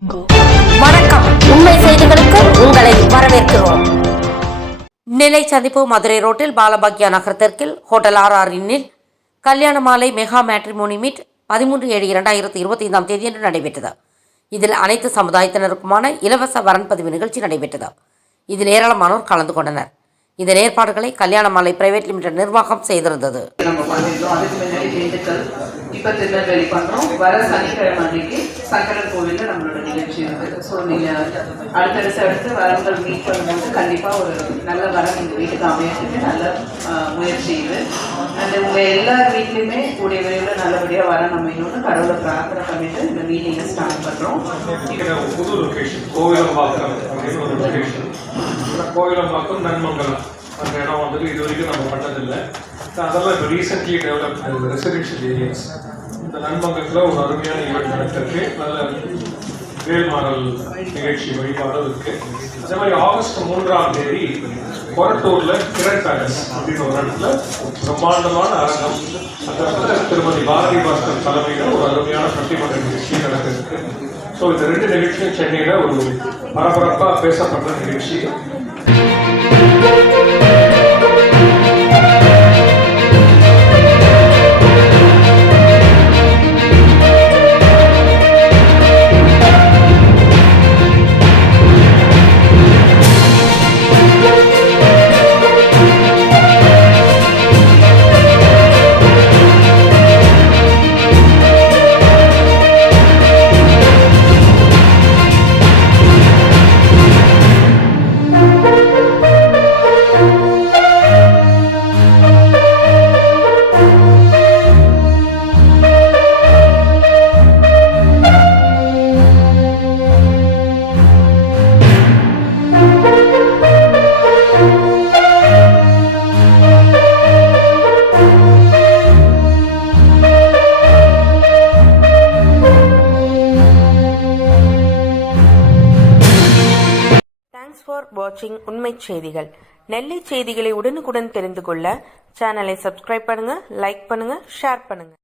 வணக்கம். உண்மை செய்திகளுக்கு உங்களை வரவேற்கிறோம். நெல்லை சந்திப்பு மதுரை ரோட்டில் பாலபாக்யா நகர் தெற்கில் ஹோட்டல் RR இன்னில் கல்யாண மாலை மெகா மேட்ரிமோனி மீட் 13/7/2025 தேதியன்று நடைபெற்றது. இதில் அனைத்து சமுதாயத்தினருக்குமான இலவச வரன் பதிவு நிகழ்ச்சி நடைபெற்றது. இதில் ஏராளமானோர் கலந்து கொண்டனர். இதன் ஏற்பாடுகளை கல்யாண மாலை பிரைவேட் லிமிடெட் நிர்வாகம் செய்திருந்தது. இப்போ திருநெல்வேலி பண்ணுறோம். வர சனிக்கிழமை அன்றைக்கு சங்கரன் கோவிலில் நம்மளோட நிகழ்ச்சி இருக்குது. ஸோ நீங்கள் அடுத்தடுத்து வரங்கள் மீட் பண்ணும்போது கண்டிப்பாக ஒரு நல்ல வரம் எங்கள் வீட்டுக்கு அமையறதுக்கு நல்ல முயற்சி இது. அண்ட் உங்கள் எல்லார் வீட்லேயுமே கூடிய விரைவில் நல்லபடியாக வர அமையணும்னு கடவுளை பிரார்த்தனை பண்ணிட்டு இந்த மீட்டிங்கை ஸ்டார்ட் பண்ணுறோம். புது லொக்கேஷன் கோவிலம்பாக்கம் அப்படின்னு ஒரு லொக்கேஷன். கோவிலம்பாக்கம் நன்மங்கலம் அந்த இடம் வந்துட்டு இது வரைக்கும் நம்ம பண்ணதில்லை. அதெல்லாம் இப்போ ரீசென்ட்லி டெவலப் ரெசிடென்ஷியல் ஏரியாஸ். இந்த நன்மங்கத்தில் ஒரு அருமையான ஈவெண்ட் நடத்திருக்கு. நல்ல வேல்மாறல் நிகழ்ச்சி வழிபாடு இருக்கு. அதே மாதிரி ஆகஸ்ட் 3ஆம் தேதி கொரட்டூரில் கிரண் பேலஸ் அப்படின்னு ஒரு இடத்துல பிரம்மாண்டமான அரங்கம். அந்த இடத்துல திருமதி பாரதி பாஸ்கர் தலைமையில் ஒரு அருமையான பட்டிமன்ற நிகழ்ச்சி நடந்திருக்கு. ஸோ இந்த ரெண்டு நிகழ்ச்சியும் சென்னையில் ஒரு பரபரப்பாக பேசப்படுற நிகழ்ச்சி. தேங்க்ஸ் ஃபார் வாட்சிங் உண்மை செய்திகள். நெல்லை செய்திகளை உடனுக்குடன் தெரிந்து கொள்ள சேனலை சப்ஸ்கிரைப் பண்ணுங்க, லைக் பண்ணுங்க, ஷேர் பண்ணுங்க.